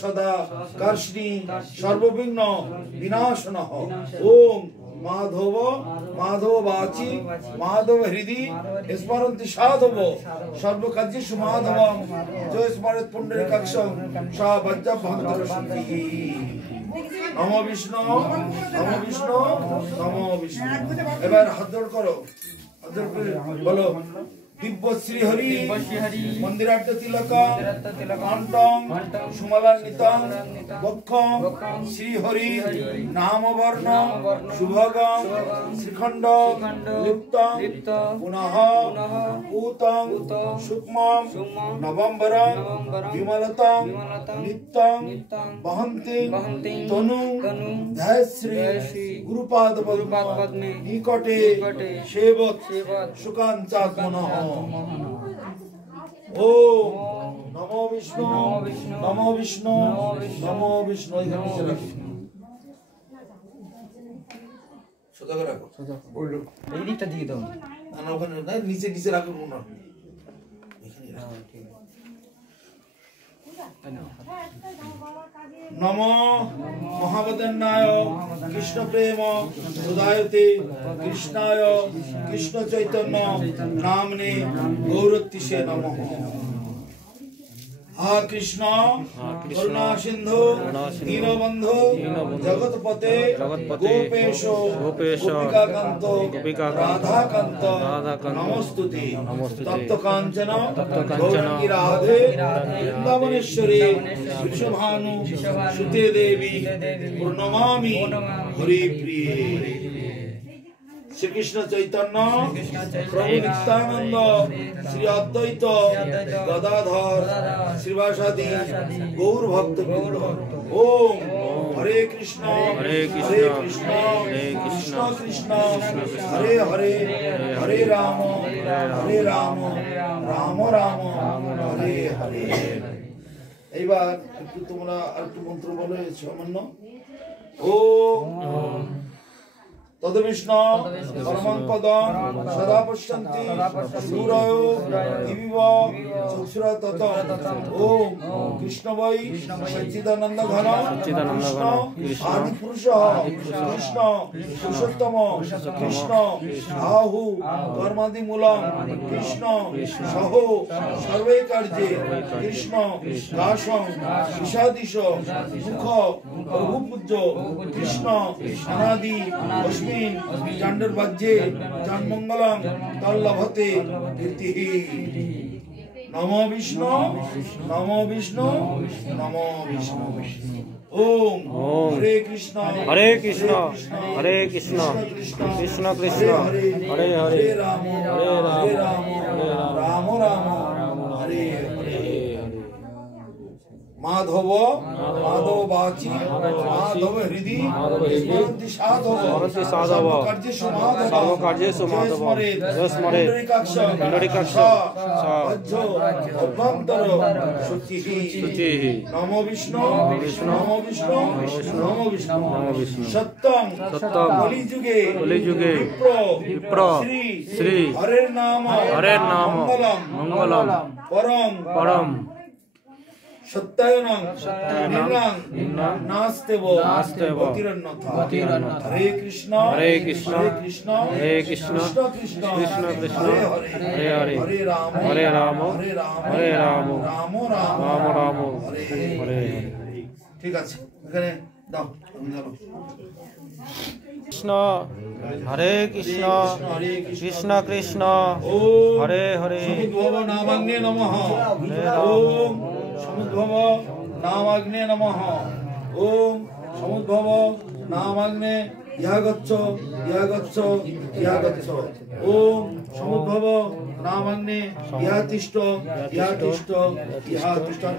सदा कर्षणी सर्वविघ्न विनाशनः ओम माधव माधव वाची माधव हृदि स्मरन्ति साधव सर्वकार्येषु माधवं जो स्मरेत् पुण्डरीकाक्षं सा वज्रभान्तरसिद्धिः। नमो विष्णु नमो विष्णु नमो विष्णु। এবার হাত জোড় করো, হাত জোড় করে বলো दिव्य श्री हरि मंदिरार्थ तिलकं घंटं सुमलान्वितं वक्षं श्री हरि नाम वर्ण शुभगं श्रीखंड लिप्तं पुनः पूतं सूक्ष्मं नवम्बरं विमलतं नित्यं वहन्ति तनु जयश्री गुरुपाद पद्मे निकटे सेवत सुकांचात् मनः। ओम नमो विष्णु नमो विष्णु नमो विष्णु। सोजा कर रखो, सोजा बोलो এই দিকটা দিয়ে দাও না, ওখানে না, নিচে নিচে রাখো না, এখানে রাখো। ঠিক আছে। नमो महावदन्नाय कृष्ण प्रेम सुदायते कृष्णाय कृष्ण चैतन्य नामने गौरतिशे नमः। हा कृष्ण करुणा सिंधु दीनबंधु जगतपते गोपेश गोपिकाकांत राधाकांत नमस्तुते तप्त कांचन गौरंगी राधे वृंदावनेश्वरी विश्वभानु सुते देवी पूर्णमामि हरिप्रिये। श्री कृष्ण चैतन्य प्रभु नित्यानंद श्री अद्वैत गदाधर श्रीवासादि गौर भक्त ओम हरे कृष्ण कृष्ण कृष्ण हरे हरे हरे राम राम राम हरे हरे। এইবার একটু তোমরা আরেকটু মন্ত্র বলো সামান্য। ওম तद्विष्णु परमं पदं सदा पश्यन्ति सूरयो दिविव चक्षुरतत। ओम कृष्ण वै सच्चिदानंद घन कृष्ण आदि पुरुषः कृष्ण पुरुषोत्तम कृष्ण आहु कर्मादि मूलम कृष्ण सहो सर्वे कार्ये कृष्ण दासं ईशादिश मुख प्रभु पूज्य कृष्ण अनादि चांडर बज्जे चांद मंगलम तल्लभते कीर्तिः। नमो विष्णु नमो विष्णु नमो विष्णु। ओम हरे कृष्ण हरे कृष्ण कृष्ण कृष्ण हरे हरे राम राम हरे हरे। माधव माधव वाची माधव हृदि स्मरन्ति साधव सर्वकार्येषु माधव स्मरेत् पुण्डरीकाक्ष वज्रो अभ्यन्तर शुचिः। नमो विष्णु नमो विष्णु नमो विष्णु। सत्यं कलिजुगे विप्र श्री हरेर नाम मंगलम परम सत्यायनं नास्तेव अतिरन्यथा। हरे कृष्ण कृष्ण कृष्ण हरे हरे हरे राम राम हरे हरे। ठीक আছে, এখানে দাও कृष्ण हरे कृष्ण कृष्ण कृष्ण हरे हरे। नामाग्ने नमः। ओम समुद्भव नामाग्ने नमः। ओम समुद्भव नामाग्ने यागच्छ ओम समुद्भव नामाग्ने यातिष्ठ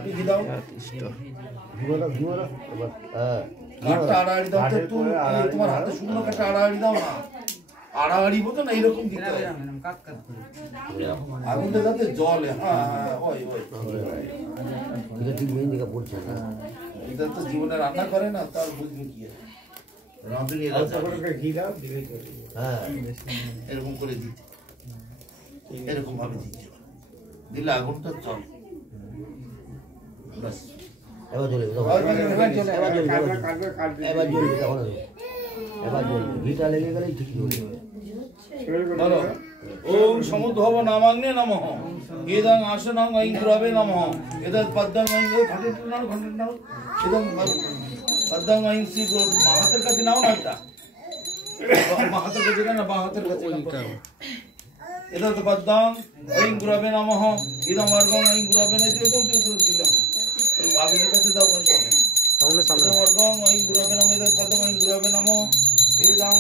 की दाओ কাটটা আড়াআড়ি দাও তো একটু, তোমার হাতে শুকনো কাটটা আড়াআড়ি দাও না, আড়াআড়ি মতো না এরকম দিতে হয় কাট করে আগুনটা যাতে জ্বলে। হ্যাঁ ওই এটা ঠিক মেইন দিকে পড়ছে না, এটা তো জীবনে রান্না করে না তার বুঝবে কি রাঁধুনি রান্না করে ঘি দাও দিলে চলে। হ্যাঁ এরকম করে দিতে, এরকম ভাবে দিতে দিলে আগুনটা জ্বলে। বাস এবার জ্বলবে এবার জ্বলবে তখন এবার জ্বলবে ঘিটা লেগে গেলেই ঠিক জ্বলবে বলো ওম সমুদ্ভব নামাগ্নে নমঃ এদং আসনং ঐং গুরবে নমঃ এদৎ পদ্মং ঐং ঘণ্টে নাও এদং পদ্মং ঐং শ্রী গুরু মাহাতের কাছে নাও না এটা মাহাতের কাছে না বাহাতের কাছে এদৎ পদ্মং ঐং গুরবে নমঃ এদং অর্গং ঐং গুরবে নমঃ এটাও দিলাম আগুনের কাছে দাও কোন সময় সামনে অর্গং ঐং গুরবে নমঃ এদৎ পদ্মং ঐং গুরবে নমঃ এদং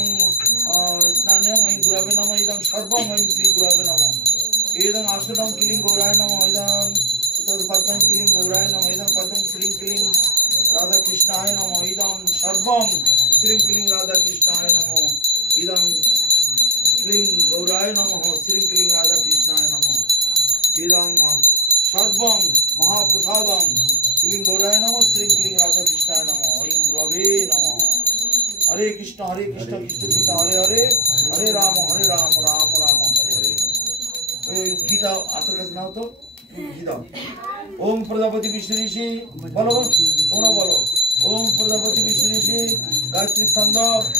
স্নানং ঐং গুরবে নমঃ এদং সর্বং ঐং শ্রী গুরবে নমঃ এদং আসনং কিলিং গৌরায় নমঃ এদং পদ্মং কিলিং গৌরায় নমঃ এদং পদ্মং শ্রীং কিলিং রাধা কৃষ্ণায় নমঃ এদং সর্বং শ্রীং কিলিং রাধা কৃষ্ণায় নমঃ এদং ক্লিং গৌরায় নমঃ শ্রীং কিলিং রাধা কৃষ্ণায় নমঃ এদং সর্বং মহাপ্রসাদং ক্লিং গৌরায় নমঃ শ্রীং কিলিং রাধা কৃষ্ণায় নমঃ ঐং গুরবে নমঃ हरे कृष्ण कृष्ण कृष्ण हरे हरे हरे राम राम राम हरे हरे गीता आतर का नाम तो गीता ओम प्रजापति विष्णु ऋषि बोलो बोलो बोलो ओम प्रजापति विष्णु ऋषि गायत्री छंद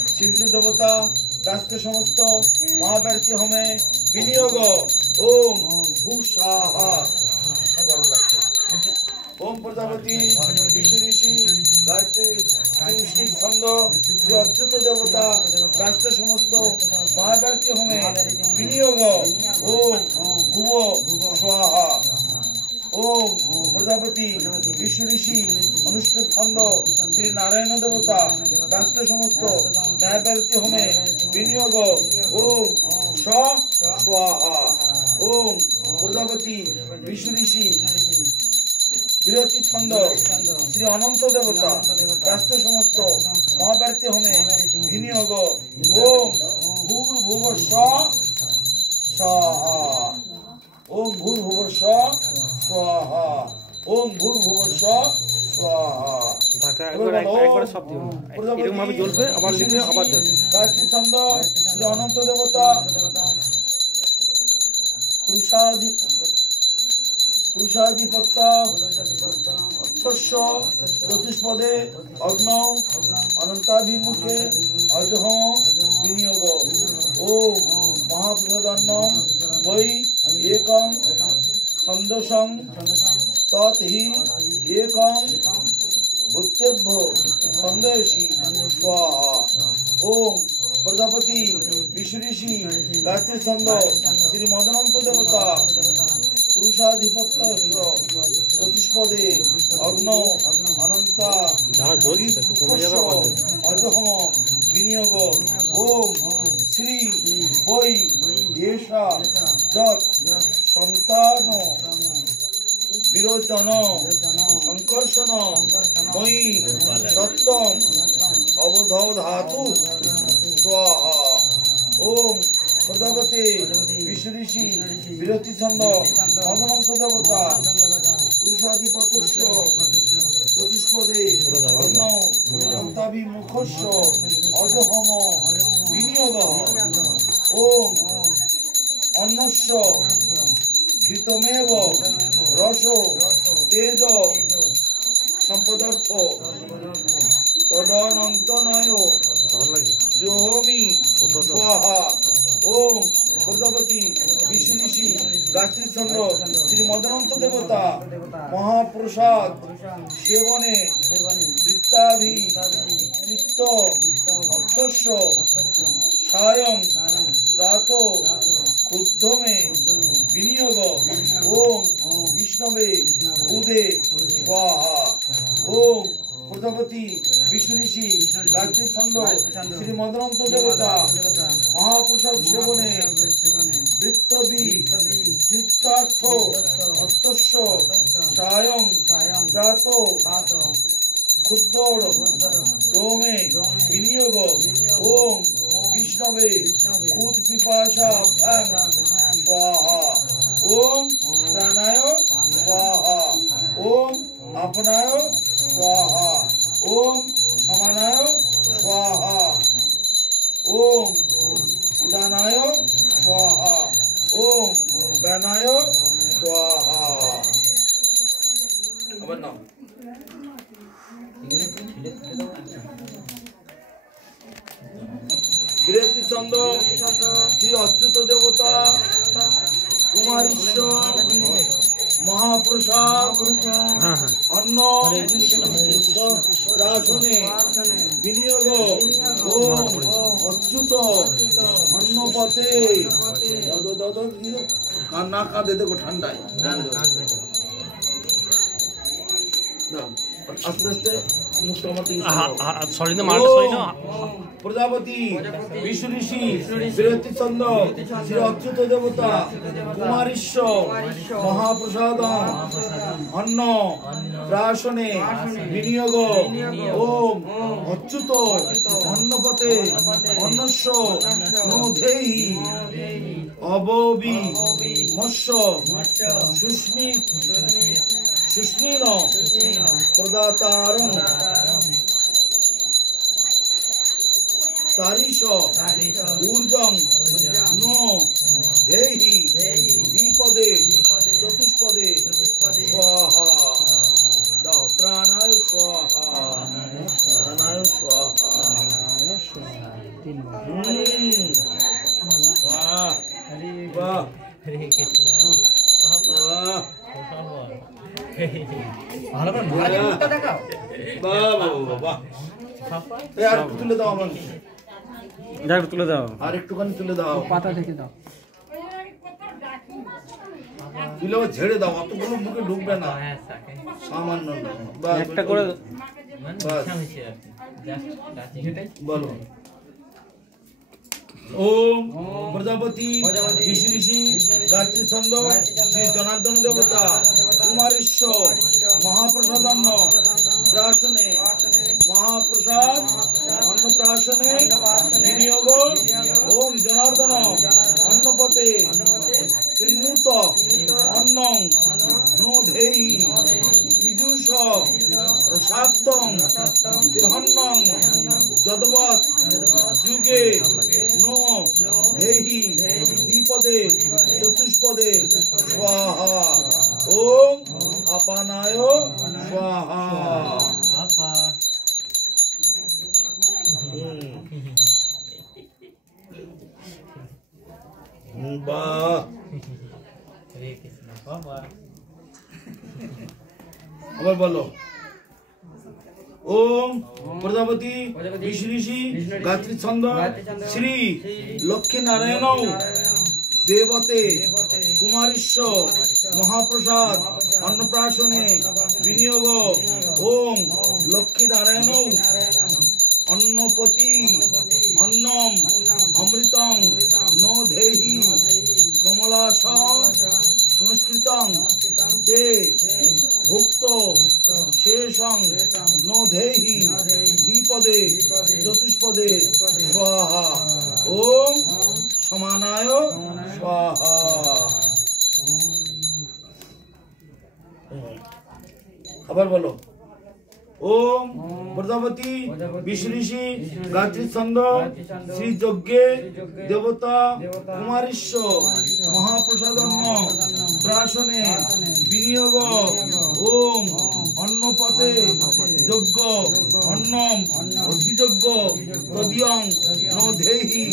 शिवजी देवता राष्ट्र समस्त महाव्याप्ति हमें विनियोग ओम भूषाहा ओम प्रजापति विष्णु ऋषि गायत्री श्री छंद श्री अच्युत देवता राष्ट्र समस्त महाव्याप्ति हमें विनियोग ओम भुव स्वाहा ओम प्रजापति विष्णु ऋषि अनुष्ठुप छंद श्री नारायण देवता राष्ट्र समस्त न्यायव्याप्ति हमें विनियोग ओम स्वाहा ओम प्रजापति विष्णु ऋषि বিরতি ছন্দ শ্রী অনন্ত দেবতা রাষ্ট্র সমস্ত মহাব্যাপ্তি হমে বিনিয়োগ ওম ভূর্ভুব স্বাহা ওম ভূর্ভুব স্বাহা ওম ভূর্ভুব স্বাহা একবার সব দিও এরকম ভাবে জ্বলবে আবার লিখবে আবার দেবে গায়ত্রী ছন্দ শ্রী অনন্ত দেবতা পুরুষাধিপত্য অর্থস্য চতুষ্পদে অগ্ন অনন্তাভিমুখে অজহ বিনিয়োগ ও মহাপ্রদান্নম বৈ একং ছন্দসং তৎহি একং ভূতেভ্য ছন্দেশি স্বাহা ওম प्रजापति विष्णु ऋषि गायत्री छंद श्री मदनंत देवता पुरुषाधिपत्य चतुष्पदे अग्न अनंता अजहम विनियोग ओम श्री वै येषा जत संतान विरोचन संकर्षण मयि सत्यम अवधातु स्वाहा ओम प्रजापति विष्णु ऋषि विरति छंद मदनंत देवता पुरुषाधिपत्य चतुष्पदे अग्न अनन्ताभिमुखस्य अजहम विनियोग ओम अन्नस्य घृतमेव रसो तेज संपदार्थ तदनन्तनय जोहोमि स्वाहा ओम प्रजापति विष्णु ऋषि गायत्री छंद श्री मदनंत देवता महाप्रसाद सेवने वृत्ताभि चित्त अर्थस्य सायं प्रातो खुद्धमे विनियोग ओम विष्णवे खुदे स्वाहा ओम प्रजापति विष्णु ऋषि गायत्री छंद श्री मदनंत देवता महाप्रसाद सेवने वृत्तभि चित्तार्थ अर्थस्य सायं प्रातो खुद्दर रोमे विनियोग ओम विष्णवे खुद पिपाशा स्वाहा ओम प्राणाय स्वाहा ओम अपनाय स्वाहा ओम समानाय स्वाहा ओम उदानाय स्वाहा ओम व्यानाय स्वाहा। अब नाम ছন্দ শ্রী অচ্যুত দেবতা কুমারীশ্বর মহাপ্রসাদ অন্ন রাসনে বিনিয়োগ ওম অচ্যুত অন্নপথে না কাঁদে দেখো ঠান্ডায় আস্তে আস্তে মুখটা প্রজাপতি বিষ্ণু ঋষি বৃহতি চন্দ্র শ্রী অচ্যুত দেবতা কুমারীশ্বর মহাপ্রসাদ অন্ন প্রাশনে বিনিয়োগ ওম অচ্যুত অন্নপতে অন্নস্য নোধেহি অববি মৎস্য সুস্মিন প্রদাতারং তারিশ ঊর্জং নো ধেহি দ্বিপদে চতুষ্পদে স্বাহা দাও প্রাণায় স্বাহা প্রাণায় স্বাহা বাহ হরে কৃষ্ণ তুলে দাও আমার তুলে দাও আর একটুখানি তুলে দাও পাতা থেকে দাও তুলে ঝেড়ে দাও অতগুলো মুখে ঢুকবে না সামান্য একটা করে বলো ओम प्रजापति ऋषि ऋषि गायत्री छंद श्री जनार्दन देवता कुमारेश्वर महाप्रसाद अन्न प्राशने महाप्रसाद अन्न प्राशने विनियोग ओम जनार्दन अन्नपते कृणुत अन्नं नो धेहि पीयूष रसाक्तं देहन्नं जदवत् जुगे नो धेहि द्विपदे चतुष्पदे स्वाहा ओम अपानाय स्वाहा আবার বলো ओम प्रजापति विष्णु ऋषि गायत्री छंद श्री लक्ष्मी नारायण देवते कुमारेश्वर महाप्रसाद अन्नप्राशने विनियोग ओम लक्ष्मी नारायण अन्नपति अन्नम अमृतं नो धेहि कमलासं संस्कृतं ते भुक्त शेषं नो धेहि द्विपदे चतुष्पदे स्वाहा ओम समानाय स्वाहा खबर बोलो ओम प्रजापति विष्णु ऋषि गायत्री छंद श्री यज्ञे देवता कुमारेश्वर महाप्रसाद अन्न प्राशने विनियोग ओम अन्नपते यज्ञ अन्नम अधियज्ञ तदियं नो धेहि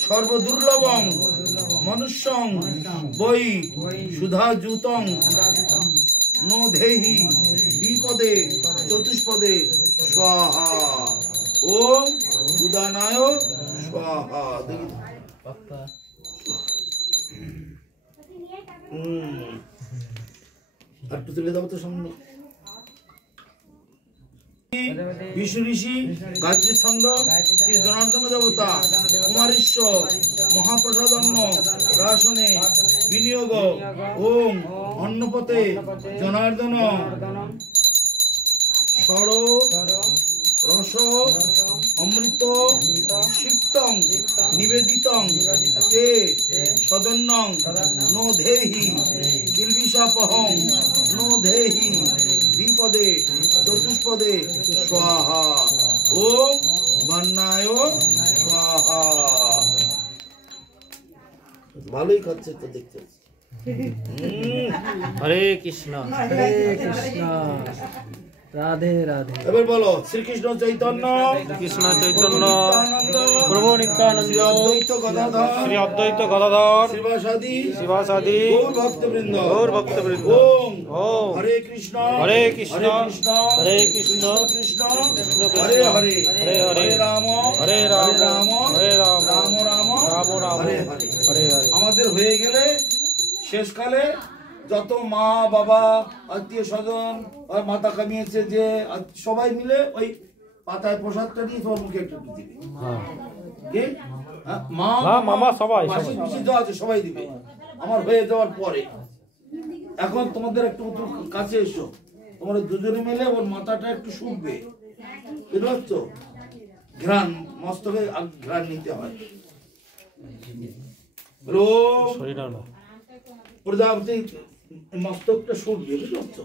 सर्वदुर्लभं मनुष्यं वै सुधाजुतं नो धेहि द्विपदे चतुष्पदे स्वाहा ओम उदानाय स्वाहा तुले दाओ तो सामने विष्णु ऋषि गायत्री छंद श्री जनार्दन देवता कुमारेश्वर महाप्रसाद अन्न राशने विनियोग ओम अन्नपते जनार्दन सर रस अमृत सिक्तं निवेदितं ते सदन्नं नो धेहि किल्बिषापहं नो धेहि द्विपदे चतुष्पदे स्वाहा ओम बन्नाय स्वाहा ভালোই খাচ্ছে তো দেখতে हरे कृष्ण রাধে রাধে। এবার বলো শ্রীকৃষ্ণ চৈতন্য কৃষ্ণ চৈতন্য নিত্যানন্দ প্রভু নিত্যানন্দ শ্রী অদ্বৈত গদাধর শ্রী অদ্বৈত গদাধর শ্রীবাসাদি শিবাসাদি গৌর ভক্তবৃন্দ গৌর ভক্তবৃন্দ ওম ওম হরে কৃষ্ণ হরে কৃষ্ণ হরে কৃষ্ণ কৃষ্ণ কৃষ্ণ হরে হরে হরে হরে রাম হরে রাম হরে রাম রাম রাম রাম রাম হরে হরে হরে হরে। আমাদের হয়ে গেলে শেষকালে যত মা বাবা আত্মীয় স্বজন মাথা কামিয়েছে যে সবাই মিলে ওই পাতায় প্রসাদটা দিয়ে তোমার মুখে একটু দিবে কি? মা মামা সবাই মাসি পিসি যা আছে সবাই দিবে আমার হয়ে যাওয়ার পরে। এখন তোমাদের একটু কাছে এসো, তোমরা দুজনে মিলে ওর মাথাটা একটু শুকবে, বুঝতে পারছো? ঘ্রাণ মস্তকে ঘ্রাণ নিতে হয়। প্রজাপতি মস্তকটা শুকবে, বুঝতে পারছো?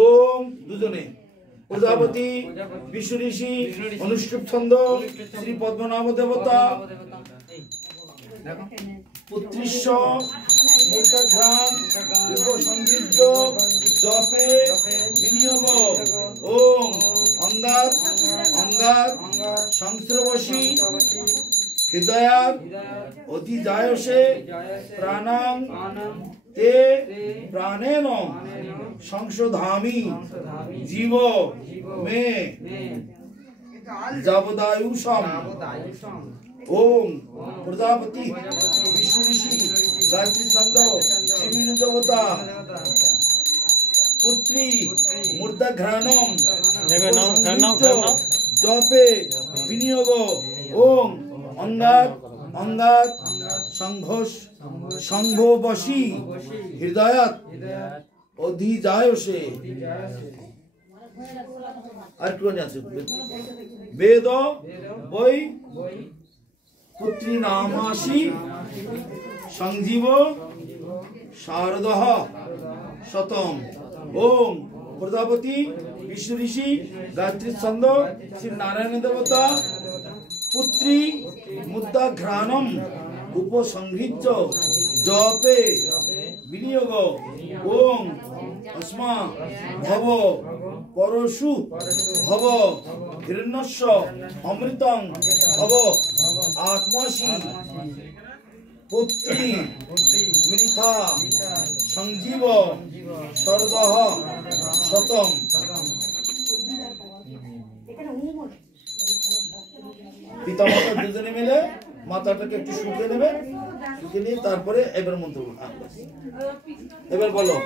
ওম দুজনে প্রজাপতি বিষ্ণু ঋষি অনুষ্ঠুপ ছন্দ শ্রী পদ্মনাভ দেবতা পুত্রিশ্ব মূর্তঘ্রাণ উপসংযুক্ত জপে বিনিয়োগ ওম অঙ্গাত অঙ্গাত সংস্রবশী হৃদয়াত অধিজায়সে প্রাণাং তে প্রাণেন সংশোধামি জীব মে যাবদায়ুষম ওম প্রজাপতি বিষ্ণু ঋষি গায়ত্রী ছন্দ শিবির দেবতা পুত্রী মূর্ধঘ্রাণম জপে বিনিয়োগ ওম অঙ্গাত অঙ্গাত সংঘোষ সংভবশী হৃদয়াত অধিজায়সে আর কোন আছে বেদ বই পুত্রী নামাসি সংজীব শারদহ শতম ওম প্রজাপতি বিষ্ণু ঋষি গায়ত্রী ছন্দ শ্রী নারায়ণ দেবতা পুত্রী মুদ্রাঘ্রাণম উপসংহৃত জপে বিনিয়োগ ওম अस्मा भव परशु भव हिरण्यस्य अमृतं भव आत्मसि पुत्री मृथा संजीव शरदः शतम পিতামাতা দুজনে মিলে মাথাটাকে একটু শুকিয়ে নেবে, শুকিয়ে নিয়ে তারপরে এবার মন্ত্র এবার বলো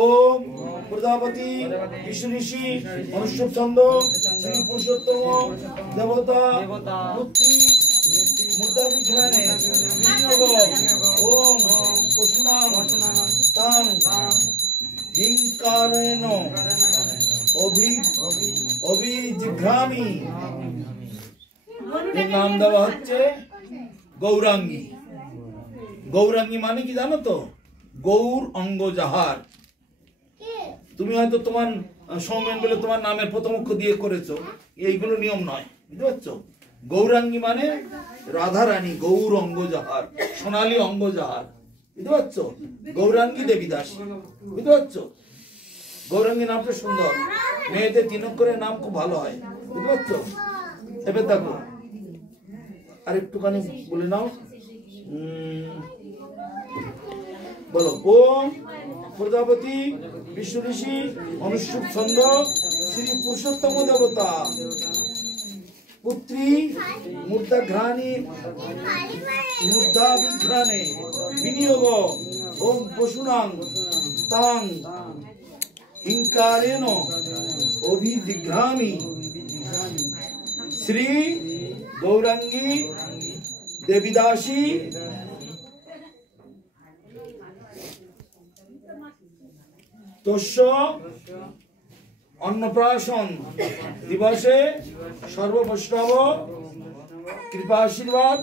ওম প্রজাপতি বিষ্ণু ঋষি অনুষ্ঠুপ ছন্দ শ্রী পুরুষোত্তম দেবতা পুত্রী মূর্ধাভিঘ্রাণে বিনিয়োগ ওম পশুনাম তাং হিংকারেণ অভিজিঘ্রামি। এর নাম দেওয়া হচ্ছে গৌরাঙ্গী। গৌরাঙ্গী মানে কি জানো তো? গৌর অঙ্গ যাহার। তুমি হয়তো তোমার সৌমেন বলে তোমার নামের প্রথম অক্ষর দিয়ে করেছো, এইগুলো নিয়ম নয়, বুঝতে পারছো? গৌরাঙ্গী মানে রাধা রানী, গৌর অঙ্গ যাহার, সোনালী অঙ্গ যাহার, বুঝতে পারছো? গৌরাঙ্গী দেবী দাস, বুঝতে পারছো? গৌরাঙ্গী নামটা সুন্দর, মেয়েদের 3 অক্ষরের নাম খুব ভালো হয়, বুঝতে পারছো? এবার দেখো আর একটুখানি বলে নাও, বলো ওম প্রজাপতি বিষ্ণু ঋষি অনুষ্ঠুপ ছন্দ শ্রী পুরুষোত্তম দেবতা পুত্রী মূর্ধাভিঘ্রাণে বিনিয়োগ ওম পশুনাং তাং হিংকারেণ অভিজিঘ্রামি। শ্রী গৌরাঙ্গী দেবীদাসী তস্য অন্নপ্রাশন দিবসে সর্ববৈষ্ণব কৃপা আশীর্বাদ,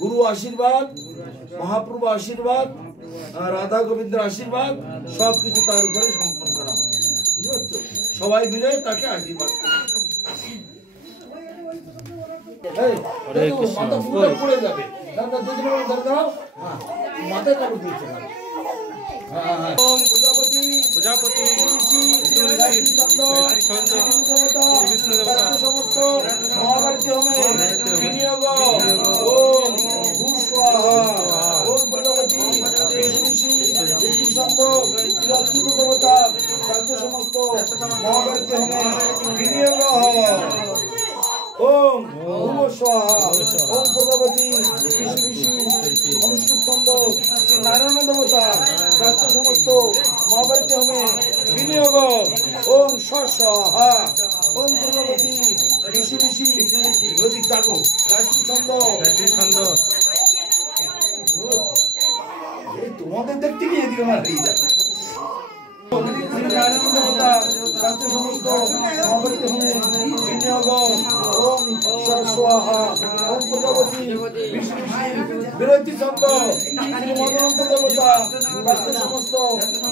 গুরু আশীর্বাদ, মহাপ্রভু আশীর্বাদ, রাধা গোবিন্দের আশীর্বাদ সবকিছু তার উপরে সমর্পণ করা হয়, সবাই মিলে তাকে আশীর্বাদ পড়ে যাবে। মাথায় কাপড় দিয়েছে। প্রজাপতি গায়ত্রী ছন্দ দেবতা বিষ্ণু দেবতা সমস্ত মহাভারতী হোমে বিনিয়োগ ওম ভূ স্বাহা ওম প্রজাপতি ঋষি ছন্দ অচ্যুত দেবতা সমস্ত মহাভারতী হোমে বিনিয়োগ ওম ভূ স্বাহা ওম প্রজাপতি ঋষি অনুষ্ঠিত ছন্দ শ্রী নারায়ণ দেবতা শাস্ত্র সমস্ত মহাভারতী হোমে বিনিয়োগ ওম স্বাহা ওম প্রজাপতি ঋষি অধিক থাকো গায়ত্রী ছন্দ তোমাদের দেখতে গিয়ে এদিকে আমার হয়ে যায় নারায়ণ দেবতা শাস্ত্র সমস্ত মহাভারতী হোমে বিনিয়োগ ওম স্বাহা ওম প্রজাপতি বিরতি ছন্দ শ্রী মদন্ত দেবতা শাস্ত্র সমস্ত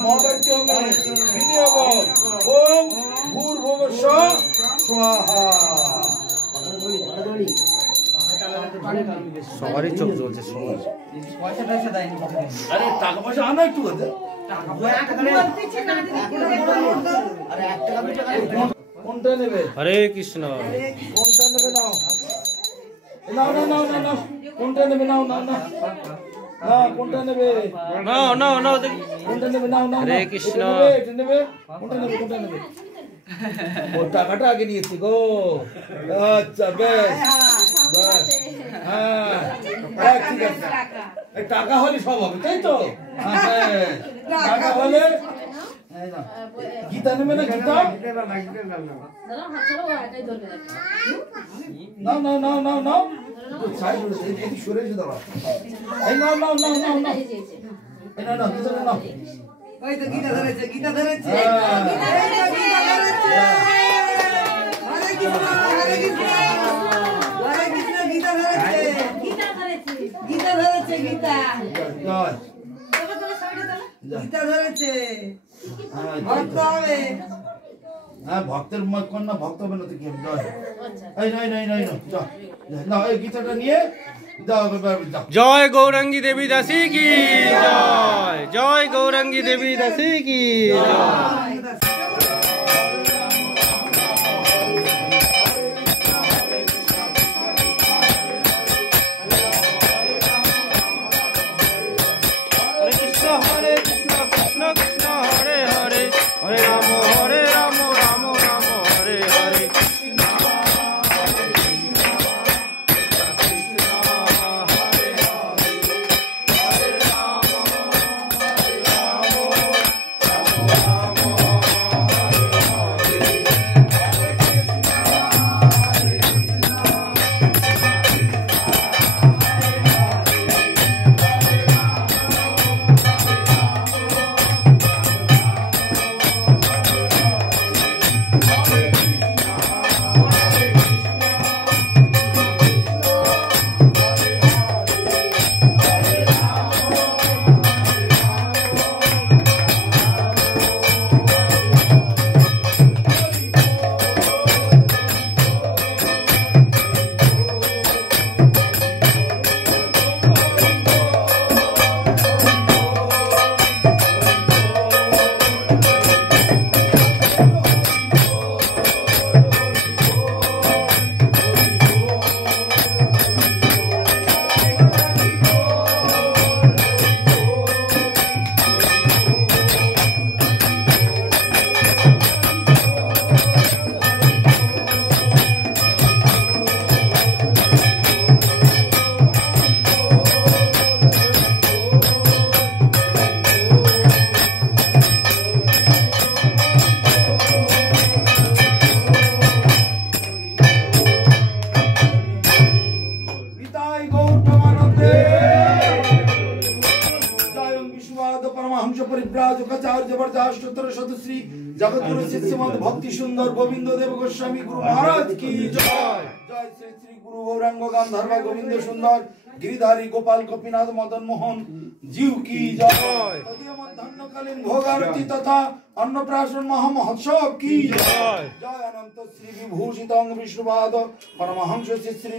মহাভারতী হোমে বিনিয়োগ ওম ভূর্ভুবস্ব স্বাহা। সবারই চোখ জ্বলছে সবার। আরে টাকা পয়সা আনো একটু করতে কোনটা নেবে হরে কৃষ্ণ কোনটা নেবে নাও নাও নাও নাও নাও নাও কোনটা নেবে নাও নাও নাও না কোনটা নেবে নাও নাও নাও দেখি কোনটা নেবে নাও নাও হরে কৃষ্ণ। এটা নেবে কোনটা নেবে কোনটা নেবে ও টাকাটা আগে নিয়েছি গো আচ্ছা বেশ বেশ হ্যাঁ ঠিক আছে এই টাকা হলে সব হবে তাই তো হ্যাঁ টাকা হলে গীতা নেবে না গীতা নাও নাও নাও নাও নাও সাইড এদিকে সরে এসে দাঁড়া এই নাও নাও নাও নাও নাও এই নাও নাও গীতা নাও ওই তো গীতা ধরেছে গীতা ধরেছে হরে কৃষ্ণ হরে কৃষ্ণ হরে কৃষ্ণ গীতা ধরেছে গীতা ধরেছে গীতা জয় গীতা ধরেছে হ্যাঁ ভক্ত হবে হ্যাঁ ভক্তের কন্যা ভক্ত হবে না তো কি হবে? জয় এই নাই নাই নাই যাও নাও এই গীতাটা নিয়ে দাও দাও জয় গৌরাঙ্গী দেবী দাসী কি জয় জয় গৌরাঙ্গী দেবী দাসী কি জয় হরে কৃষ্ণ হরে কৃষ্ণ কৃষ্ণ কৃষ্ণ হরে হরে হরে রাম রাম রাম হরে হরে श्री जगतगुरु शिष्यमंत भक्ति सुंदर गोविंद देव गोस्वामी गुरु महाराज की जय जय श्री श्री गुरु गौरांग गांधर्व गोविंद सुंदर गिरिधारी गोपाल गोपीनाथ मदन मोहन जीव की जय धन्यकालीन भोगारती तथा अन्नप्राशन महामहोत्सव की जय जय अनंत श्री विभूषित अंग विष्णुपाद परमहंस श्री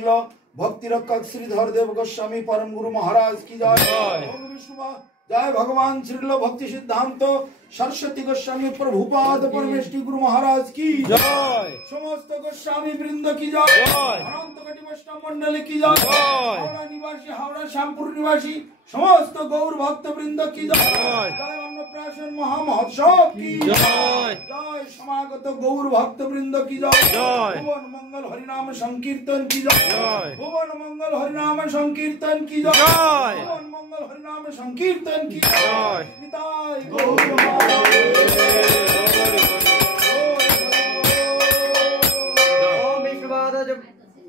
भक्ति रक्षक श्रीधर देव गोस्वामी परम गुरु महाराज की जय। जय भगवान श्रील भक्ति सिद्धांत सरस्वती गोस्वामी प्रभुपाद परमेश्वरी गुरु महाराज की जय। समस्त गोस्वामी वृंद की जय। अनंत कोटि वैष्णव मंडली की जय। हावड़ा निवासी हावड़ा श्यामपुर निवासी समस्त गौर भक्त वृंद की जय। जय अन्नप्राशन महामहोत्सव की जय। जय समागत गौर भक्त वृंद की जय। भुवन मंगल हरिनाम संकीर्तन की जय। भुवन मंगल हरिनाम संकीर्तन की जय। भुवन मंगल हरिनाम संकीर्तन की जय। निताय गौर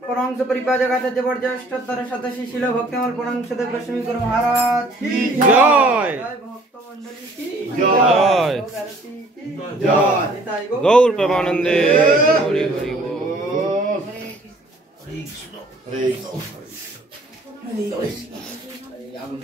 पुरांश परिपाजक जबरदस्त तरसत शिशिल भक्तिमल पुरांश देव गोस्वामी गुरु महाराज की जय। भक्त मंडली की जय। जय। गौर प्रेमानंदे हरि हरि बोल। हरे कृष्ण।